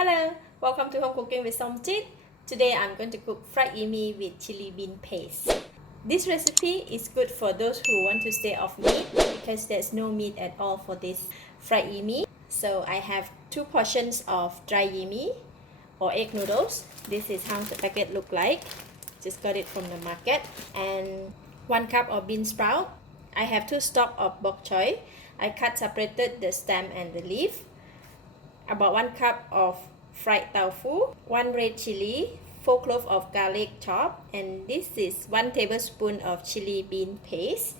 Hello, welcome to Home Cooking with Somjit. Today I'm going to cook fried yee mee with chili bean paste. This recipe is good for those who want to stay off meat because there's no meat at all for this fried yee mee. So I have 2 portions of dry yee mee or egg noodles. This is how the packet look like. Just got it from the market. And 1 cup of beansprout. I have 2 stalks of bok choy. I cut separated the stem and the leaf. About 1 cup of fried tofu, 1 red chili, 4 cloves of garlic chopped, and this is 1 tablespoon of chili bean paste.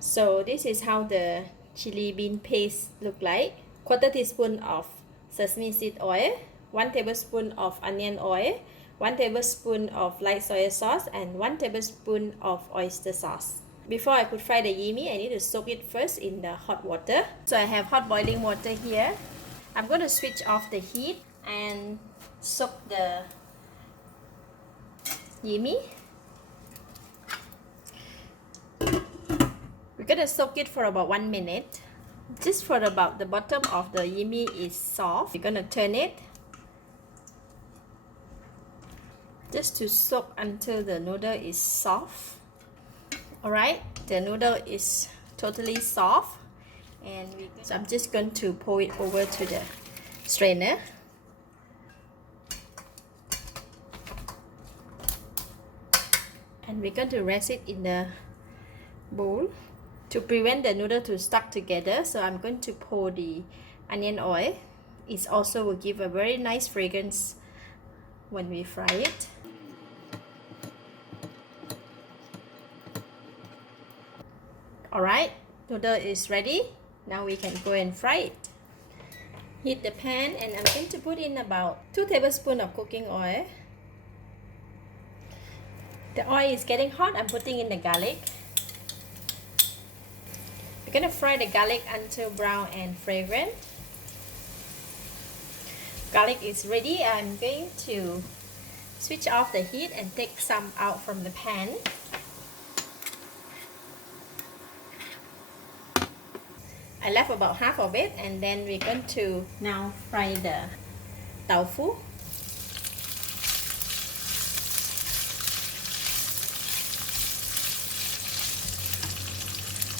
So this is how the chili bean paste look like. 1/4 teaspoon of sesame seed oil, 1 tablespoon of onion oil, 1 tablespoon of light soy sauce, and 1 tablespoon of oyster sauce. Before I could fry the yee mee, I need to soak it first in the hot water. So I have hot boiling water here. I'm going to switch off the heat and soak the yee mee. We're going to soak it for about 1 minute. Just for about the bottom of the yee mee is soft. We're going to turn it. Just to soak until the noodle is soft. Alright, the noodle is totally soft. And so I'm just going to pour it over to the strainer. And we're going to rest it in the bowl to prevent the noodle to stuck together. So I'm going to pour the onion oil. It also will give a very nice fragrance when we fry it. Alright, noodle is ready. Now we can go and fry it. Heat the pan and I'm going to put in about 2 tablespoons of cooking oil. The oil is getting hot. I'm putting in the garlic. We're going to fry the garlic until brown and fragrant. Garlic is ready. I'm going to switch off the heat and take some out from the pan. I left about half of it, and then we're going to now fry the tofu.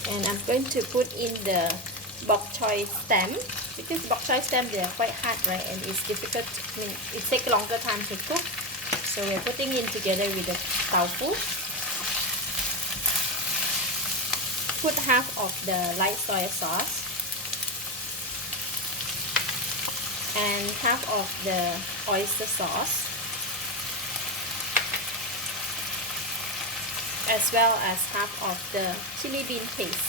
And I'm going to put in the bok choy stem, because bok choy stem, they are quite hard, right? And it's difficult, it takes a longer time to cook. So we're putting in together with the tofu. Put half of the light soy sauce and half of the oyster sauce, as well as half of the chili bean paste.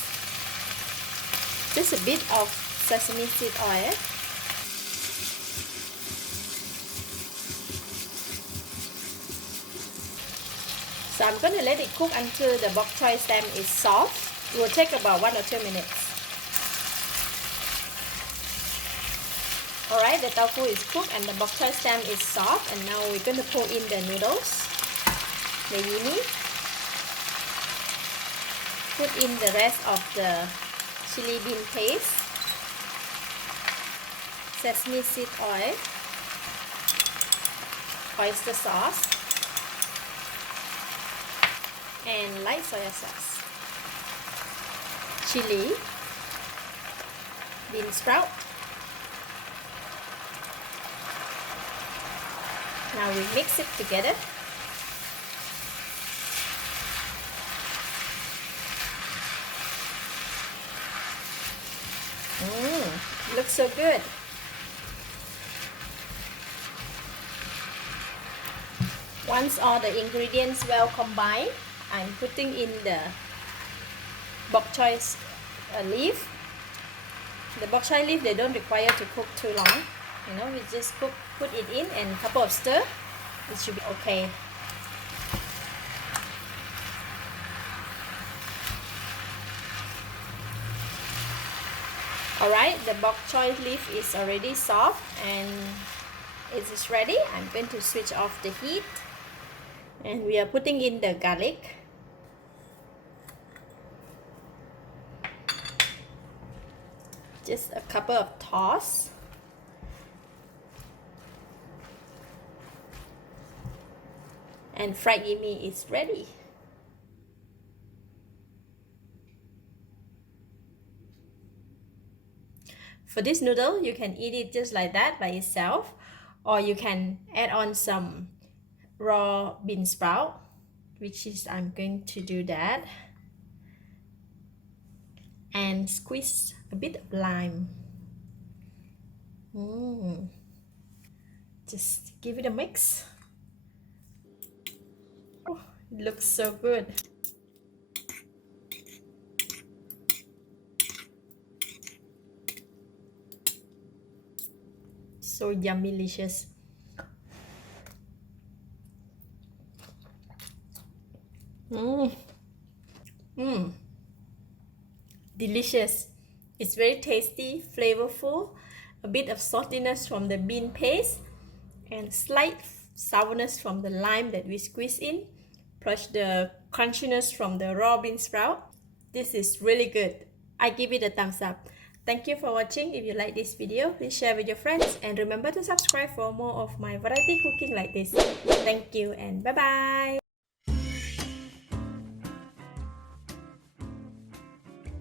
Just a bit of sesame seed oil. So I'm going to let it cook until the bok choy stem is soft. It will take about 1 or 2 minutes. Alright, the tofu is cooked and the bok choy stem is soft, and now we're going to pour in the noodles, the yee mee. Put in the rest of the chili bean paste, sesame seed oil, oyster sauce, and light soy sauce. Chili, beansprout. Now we mix it together. Looks so good. Once all the ingredients well combined, I'm putting in the bok choy leaf. The bok choy leaf, they don't require to cook too long. You know, we just put it in and a couple of stir. It should be okay. Alright, the bok choy leaf is already soft and it is ready. I'm going to switch off the heat. And we are putting in the garlic. Just a couple of toss. And fried Yee Mee is ready. For this noodle, you can eat it just like that by itself, or you can add on some raw beansprout, which is I'm going to do that, and squeeze a bit of lime. Just give it a mix. Oh, it looks so good. So yummy, delicious. Delicious. It's very tasty, flavorful, a bit of saltiness from the bean paste, and slight sourness from the lime that we squeeze in, plus the crunchiness from the raw bean sprout. This is really good. I give it a thumbs up. Thank you for watching. If you like this video, please share with your friends and remember to subscribe for more of my variety cooking like this. Thank you and bye bye.